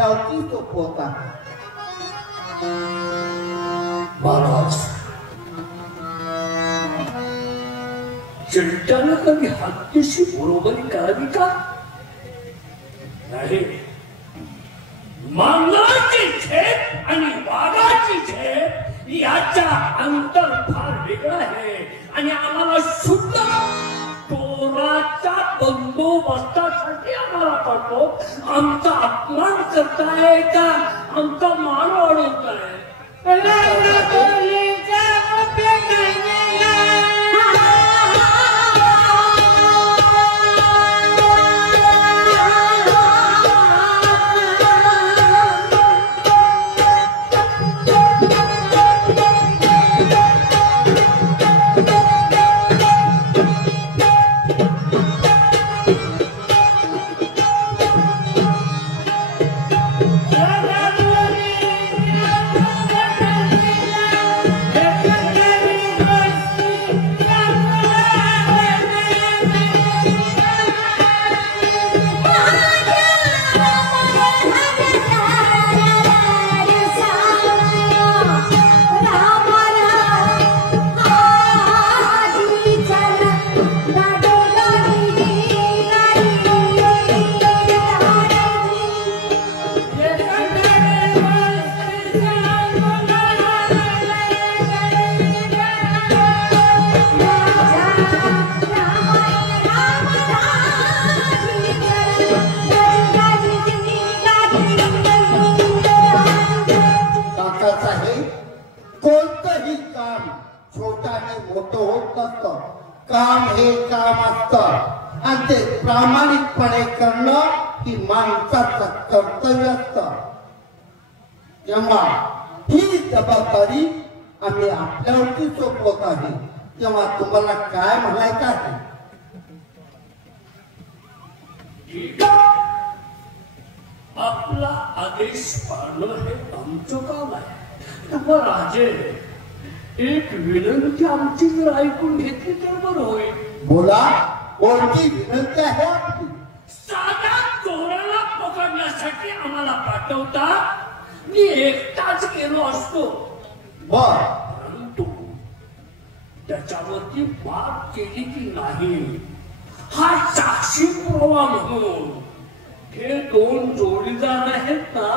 आपल्यावरती सोपवता. महाराज चिंतानं कधी हत्तीशी बरोबरी करावी का? नाही. मांजराची झेप आणि वाघाची झेप याचा अंतर फार वेगळं आहे आणि आम्हाला शुद्ध चोराच्या बंदोबस्तासाठी आम्हाला पडतो. आमचा अपमान करताय का आमचा मान वाढवताय? काम हे काम असतं आणि ते प्रामाणिकपणे करणं ही माणसाचं कर्तव्य असतं. तेव्हा ही जबाबदारी आम्ही आपल्यावरती सोपवत आहे. तेव्हा तुम्हाला काय म्हणायचं आहे? आपला आदेश पाळणं हे आमचं काम आहे. तेव्हा राजे एक विनंती आमची जर ऐकून घेतली तर बरं होईल. बोला, कोणती विनंती आहे आपली? साधा चोराला पकडण्यासाठी आम्हाला पाठवता मी एकटाच गेलो असतो. बर, परंतु त्याच्यावरती बात केली की नाही हा साक्षी पुरावा म्हणून हे दोन जोडीदार आहेत ना,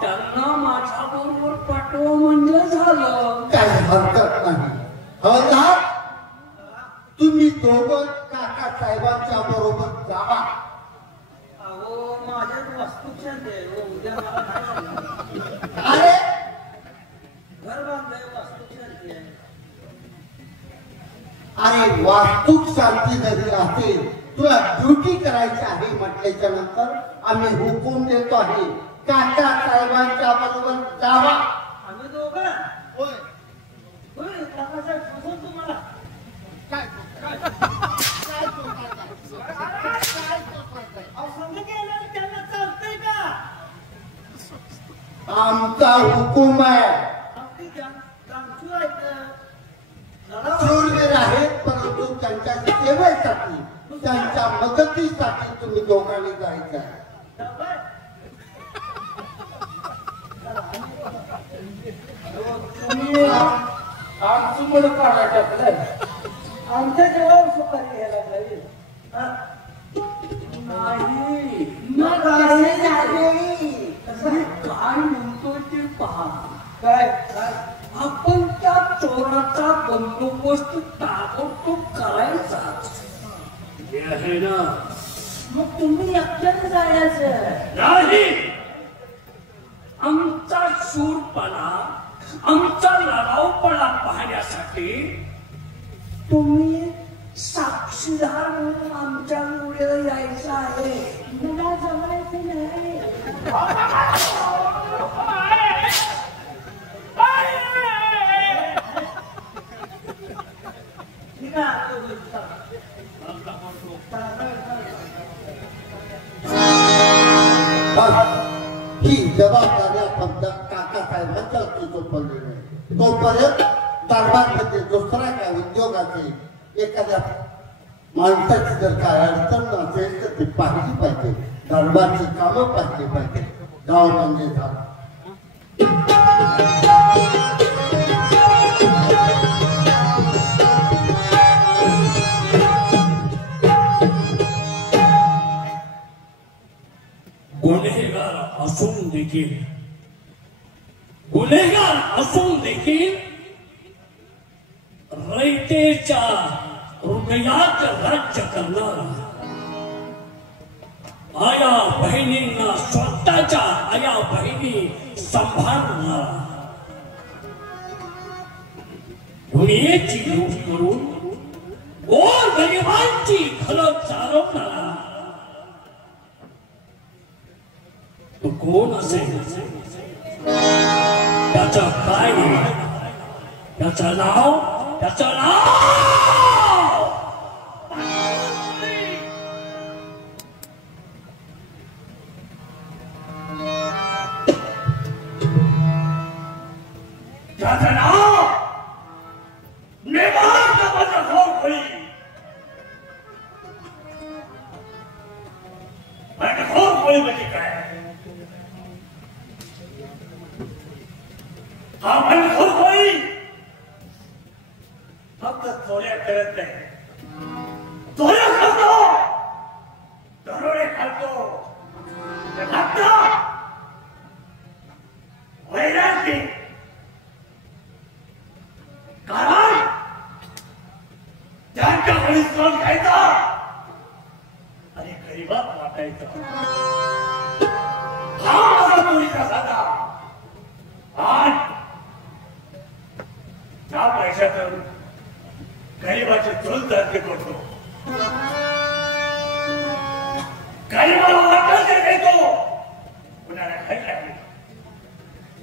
त्यांना माझ्या बरोबर पाठवा म्हणजे झालं. काही हरकत नाही. हो, तुम्ही दोघं काका साहेबांच्या बरोबर जावा. अहो माझ्यात वास्तुशांती आहे. अरे घर बांधलंय, वास्तुशांती आहे. अरे वास्तुक शांती जरी असेल, तुला ड्युटी करायची आहे म्हटल्याच्या नंतर आम्ही हुकूम देतो आहे, काका साहेबांच्या बरोबर जावा. आम्ही दोघं होय होय काका साहेब सुचवून तुम्हाला काय त्यांना चालतंय का? आमचा हुकूम आहे. शूरवीर आहेत, परंतु त्यांच्या सेवेसाठी त्यांच्या मदतीसाठी तुम्ही दोघांनी जायचं आहे. आमचं मुलं काढा टाकलंय. आमच्या जेव्हा सुपारी घ्यायला लागली काय म्हणतो ते पहा. काय आपण त्या चोराचा बंदोबस्त ताबडतोब करायचा आहे ना. मग तुम्ही एकट्याने जायचं नाही. आमचा शूरपणा आमचा लढाऊपणा पाहण्यासाठी तुम्ही साक्षीदार म्हणून आमच्या मुळे यायचं आहे. मला जमायचं नाही. ही जबाबदारी फक्त काका साहेबांच्या सोपवलेली आहे. तोपर्यंत दरबारमध्ये दुसरा काय उद्योग असेल, एखाद्या माणसाची जर काय अडचण असेल तर ती पाहिली पाहिजे. दरबारची कामं पाहिली पाहिजे. गाव बंद झाला. गुन्हेगार असून देखील रयतेच्या हृदयात राज्य करणारा, आया बहिणींना स्वतःच्या आया बहिणी सांभाळणारा, दुनियेची लूट करून गोरगरिबांची घरं चालवणारा तो कोण असेल? त्याचं काय? त्याचं नाव म्हणजे काय? हा मनखोर कोळी फक्त चोऱ्या करत नाही, चोऱ्या करतो, दरोडे खातो, वैराग्य. कारण त्यांच्या कोणी श्रम घ्यायचा आणि गरीबात वाटायचा. हा माझा चोरीचा साधा. आज त्या पैशातून गरीबाचे चोल दर्द करतो, गरीबाला वाटत देतो, कुणाला घर नाही,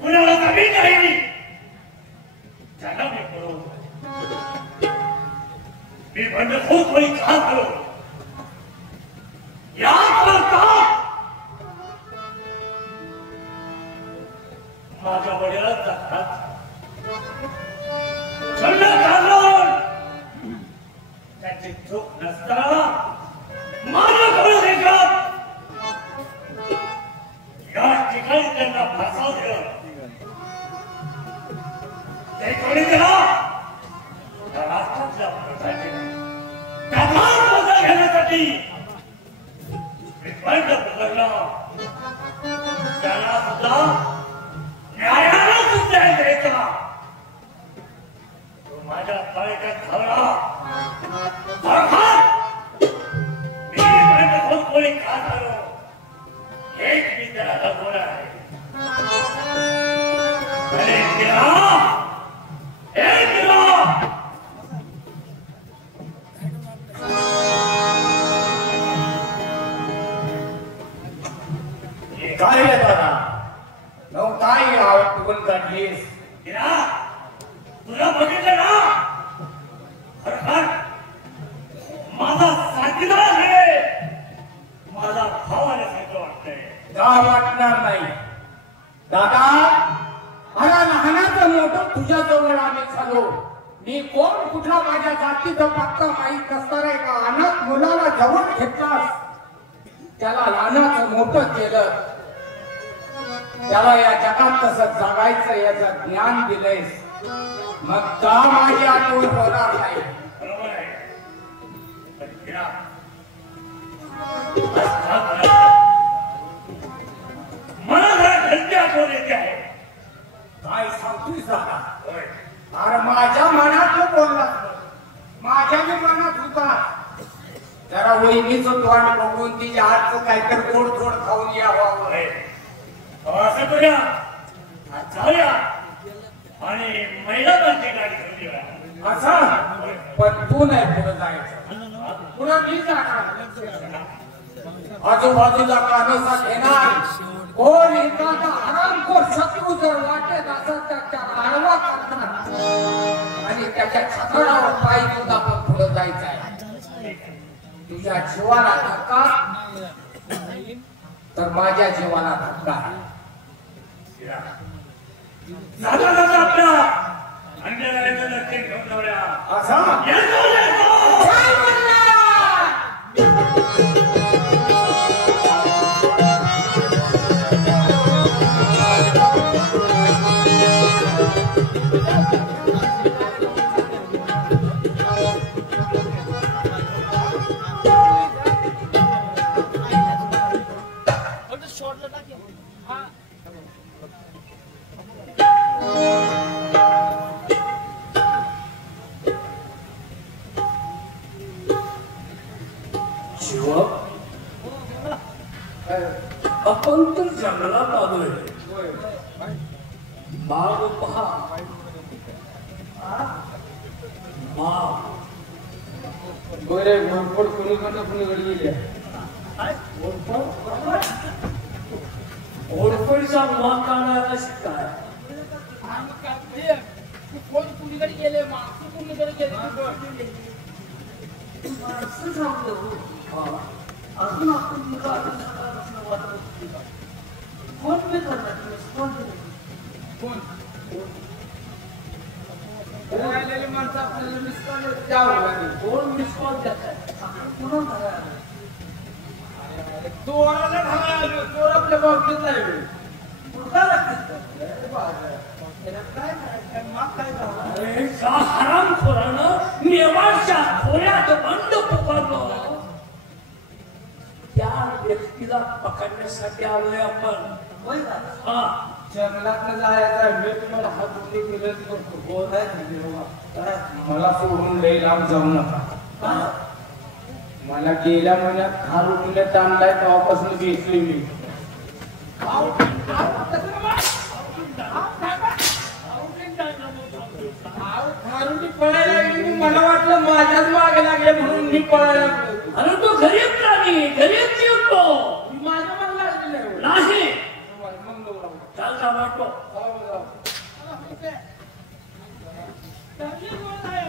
कुणाला जमीन नाही, त्यांना मी पुरवतो. मी बंडखोर कोणी का झालो याकरता माझ्या वडिलांचा हात त्याची चूक नसताना माझ्याकडे देतात. या ठिकाणी त्यांना फासाव दिलं. ते कोणी दिला? त्या राष्ट्रातल्या प्रजाचे त्याचा घेण्यासाठी मी बंड पकडला. त्याला सुद्धा न्यायाला सुद्धा द्यायचा. तो माझ्या पायकात धावला. मी बंडखोर कोणी का झालो हेच मी त्याला दाखवलं आहे. काय दादा नव्हताही आवडून काढलीस तुला बघितलं ना खरखर माझा साथीदार आहे. माझा भाव आल्यासारखं वाटतंय. का वाटणार नाही दादा? मला लहानाचं मोठं तुझ्या जवळ आम्ही झालो. मी कोण कुठला माझ्या जातीचा पक्का माहीत नसणार आहे का? अनाथ मुलाला जवळ घेतलास, त्याला लहानाचं मोठं केलं, त्याला या जगात कसं जगायचं याचं ज्ञान दिलंयस. मग का माझी आठवण होणार नाही? बरोबर आहे. मला जरा घरची आठवण येते आहे. काय सांगतोय दादा? अरे माझ्या मनात बोलला, माझ्या मी मनात होता. जरा वहिनीचं तोंड बघून तिच्या हातचं काहीतरी गोड गोड खाऊन यावं. असं करूया, जाऊया आणि मैदानाची गाडी घेऊया. असं पण तू नाही पुढे जायचं, पुढे मी जाणार. आजूबाजूला कानोसा घेणार. कोण एखादा हरामखोर शत्रू जर वाटेत असं त्याच्या आडवा करणार आणि त्याच्या छातडावर पाय सुद्धा पण पुढे जायचं आहे. तुझ्या जीवाला धक्का तर माझ्या जीवाला धक्का. आपल्या अंड्याला लक्ष घेऊन जाऊया. असं आपण तर जंगलात आलोय. माग पहा, माग बरे भरपूर कुणीकडे गेले. ओळखडीचा माग काढायला शिकाय. कोण कुणीकडे गेले माणसं कुणीकडे गेले माणसं सांगतो. अजून आपण कोण बी करणार कोण राहिलेली माणसं आपल्याला मिस कॉल द्यावं लागेल. कोण मिस कॉल देतात पुन्हा चोराला ढाला चोर आपल्या बाबतीत नाही. हरामखोरानं नेवाळच्या खोऱ्यात बंद पुकारलं. त्या व्यक्तीला पकडण्यासाठी आलोय आपण. जंगलात जायचा मी तुम्हाला हात उठे केलं करतो. मला सोडून लई लांब जाऊ नका. मला गेल्या महिन्यात खार उठण्यात आणलाय तेव्हापासून घेतली मी. मला वाटलं माझ्याच मागे लागले म्हणून मी पळायला. अरे तो गरीब प्राणी गरीब जीवतो. माझ्या मागे लागलेलं नाही मग चालता वाटतो. जाऊ